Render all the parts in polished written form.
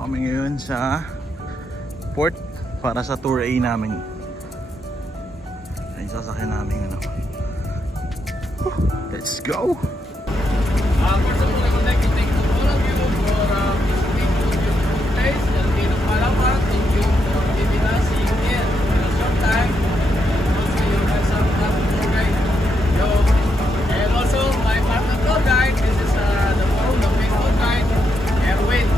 kami ngayon sa port para sa tour A namin. Ay, sasakyan namin ano. Let's go! First of all, I would like to thank all of you for visiting to this place, Delfino Palawan. Thank you for giving us here for a short time. Also, you have some tour guide. And also, my partner tour guide, this is the forum, the main tour guide, Erwin.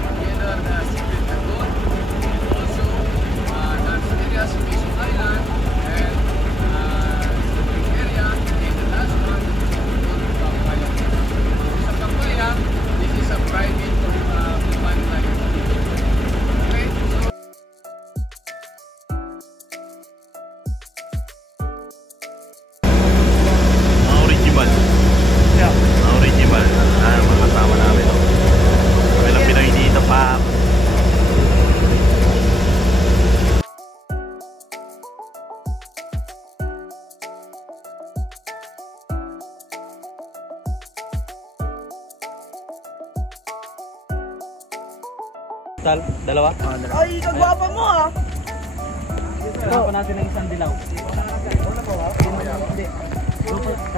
Together, the Secret Lagoon. And also, Las Vegas, Mission Island. And the area. And the last one, this is a private fun life. Okay, so original. Yeah. Original. Mga kasama namin. Kami lang Pinoy dito pa. Dalawa? Ay, kagwapa mo ah! Kasama pa natin ng isang dilaw.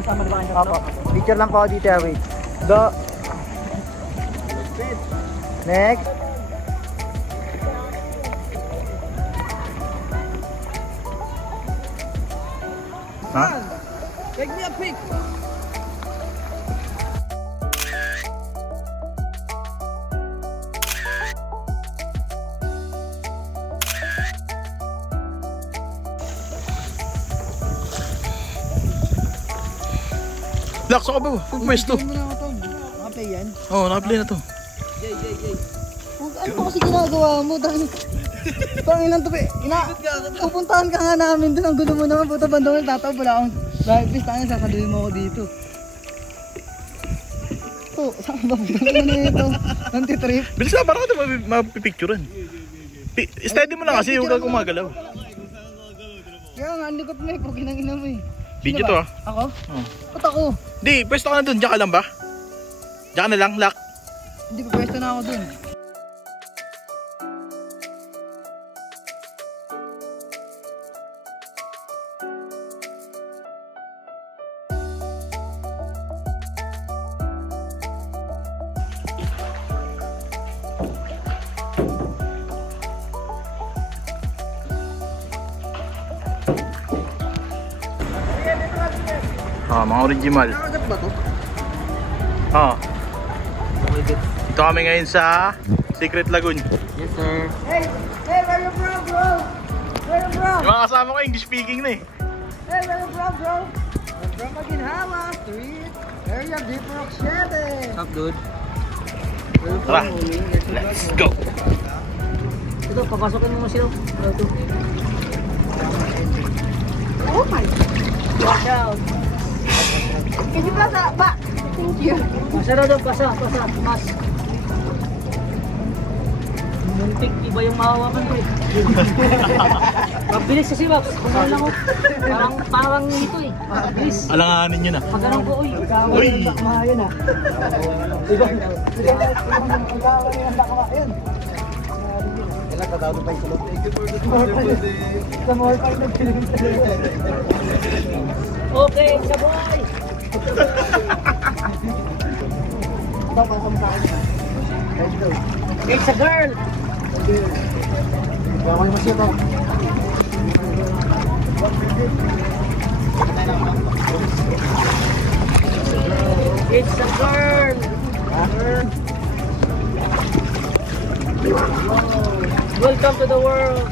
Kasama ba kayo? Opo. Picture lang po ako dito, wait. Go! Next! Ha? Take me a pic! Laks ako ba? Pwesto. Nakaplay yan? Oo, nakaplay na to. Jay. Ano pa kasi ginagawa mo? Tangin lang to. Pupuntahan ka nga namin doon. Ang gulo mo naman. Puta bandong tataw. Wala akong dahil please tangin sasaluhin mo ako dito. To, saan ba pupunta mo na ito? Nantitrip? Bilis na, parang ito mapipicturean. Steady mo lang kasi, huwag ka gumagalaw. Kaya nga, ang likot mo eh. Pag ginangina mo eh. Video to ah. Ako? Oo. Ba't ako? Di, pwesto ka na dun. Diyan ka lang ba? Diyan ka na lang, lock. Hindi ko pwesto na ako dun. Mga original. Nakagat ba to? Ito kami ngayon sa Secret Lagoon. Yes, sir. Hey, where you from, bro? Where you from? Yung mga kasama ko English speaking na eh. Hey, where you from, bro? I'm from Maginhawa Street, area of Deep Rock 7. Top dude. Tara, let's go. Ito, papasokin mo sila. Ito. Oh my God. Watch out. Can you pass that back? Thank you. Pasa daw, pasa. Mas. Muntik, iba yung mahawakan ko eh. Mabilis kasi, Babs. Kumahal lang ako. Parang ito eh. Mabilis. Alanganin nyo na. Pag anong ko, uy. Uy! Mahayan ah. Diba? Ang dakamayan. Kailan katawag pa yung sulog? Thank you for the birthday. Sa more pa yung nagpiling. Okay, saboy! Ito, pasang sa akin. Let's go. It's a girl! Gawin mo siya ito. It's a girl! Welcome to the world!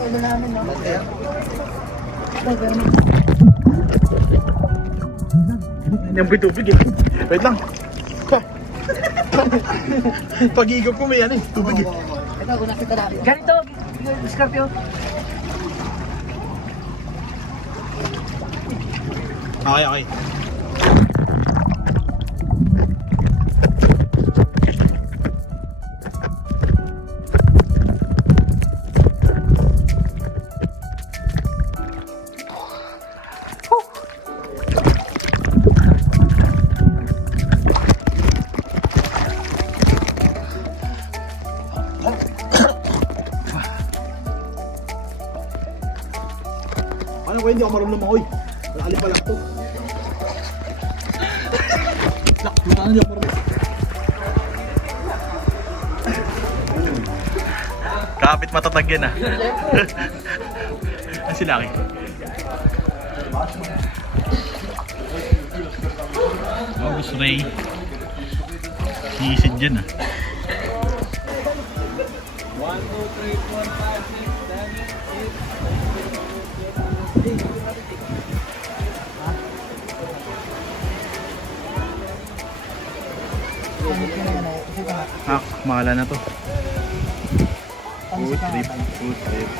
Ito namin, no? Yung tubig eh. Wait lang. Pag-iigap ko may yan eh. Tubig eh. Ito, kung nakita namin. Ganito! Scorpio! Okay. Ano ko hindi ako marunong makoy. Alin pa lang to. Lak, puta na di ako marunong. Kapit matatag yan ah. Ang silaki. August Ray. Iisid dyan ah. 1, 2, 3, 4, 5, 6, 7, 8. Ah, mahala na to. Food trip, food trip.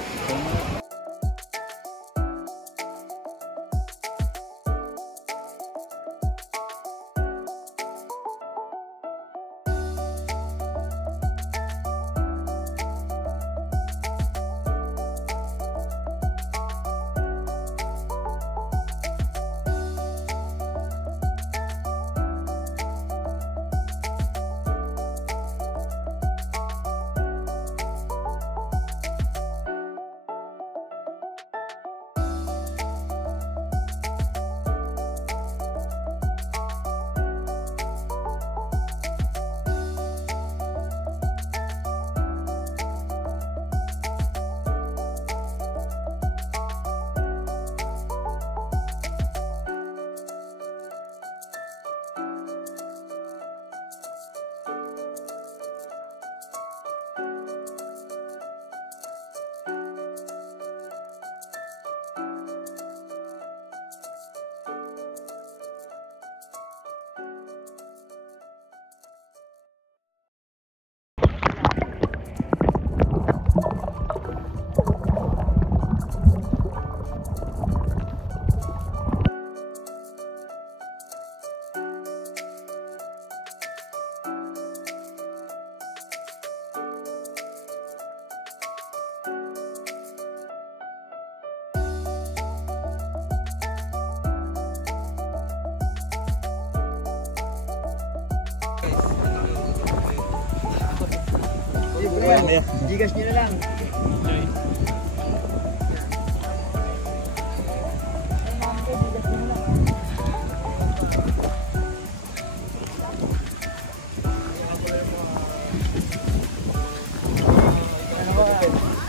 Gigas nyo na lang.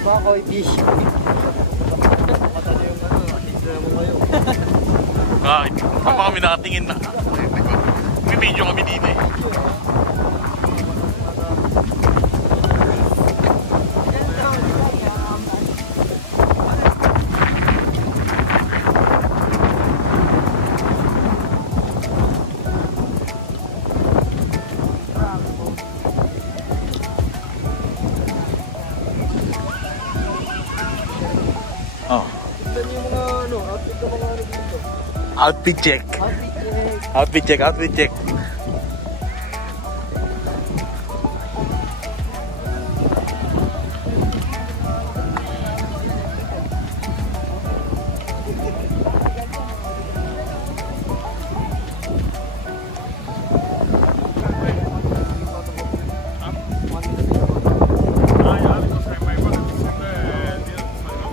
Bakoy fish. Ah, pa kami nakatingin na. May video kami dito eh. Oh. Outfit check. Outfit check, outfit check.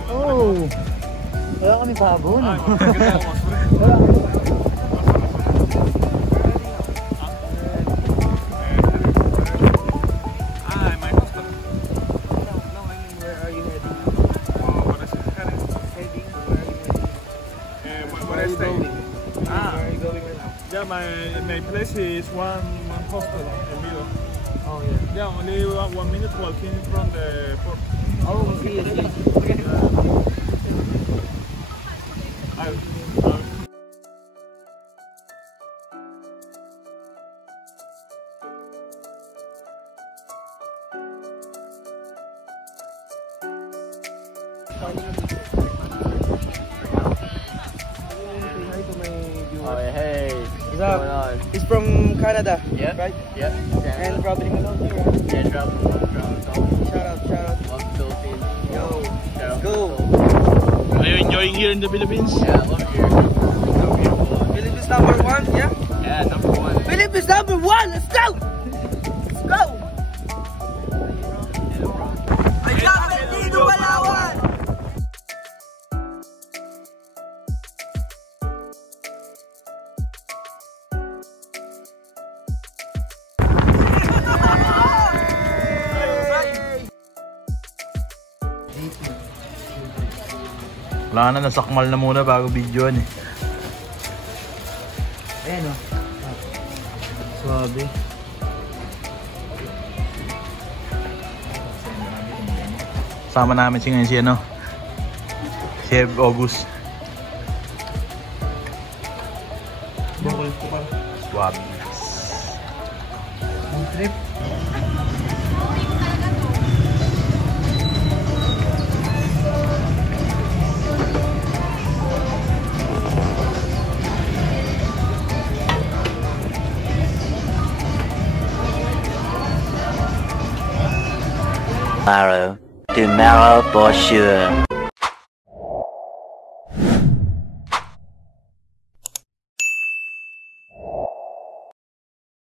Oh, wala kami sabon. Yeah, my place is one hostel in Vigo. Oh yeah. Yeah, only 1 minute walking from the port. Oh, see. Oh, hey. What's up? He's from Canada, Yeah. right? Yeah. And traveling alone here, right? Yeah, travel. Shout out. Love Philippines. Yo, Shout out. go. Are you enjoying here in the Philippines? Yeah, I love it here. So beautiful. Philippines #1, yeah? Yeah, #1. Philippines #1, let's go! Let's go! Ay, Pilipinas, Palawan! Wala na, nasakmal na muna bago videoan eh. Ayan o. Suwabe. Sama namin si ngayon si ano, si August. Swab. Ang trip. Tomorrow for sure.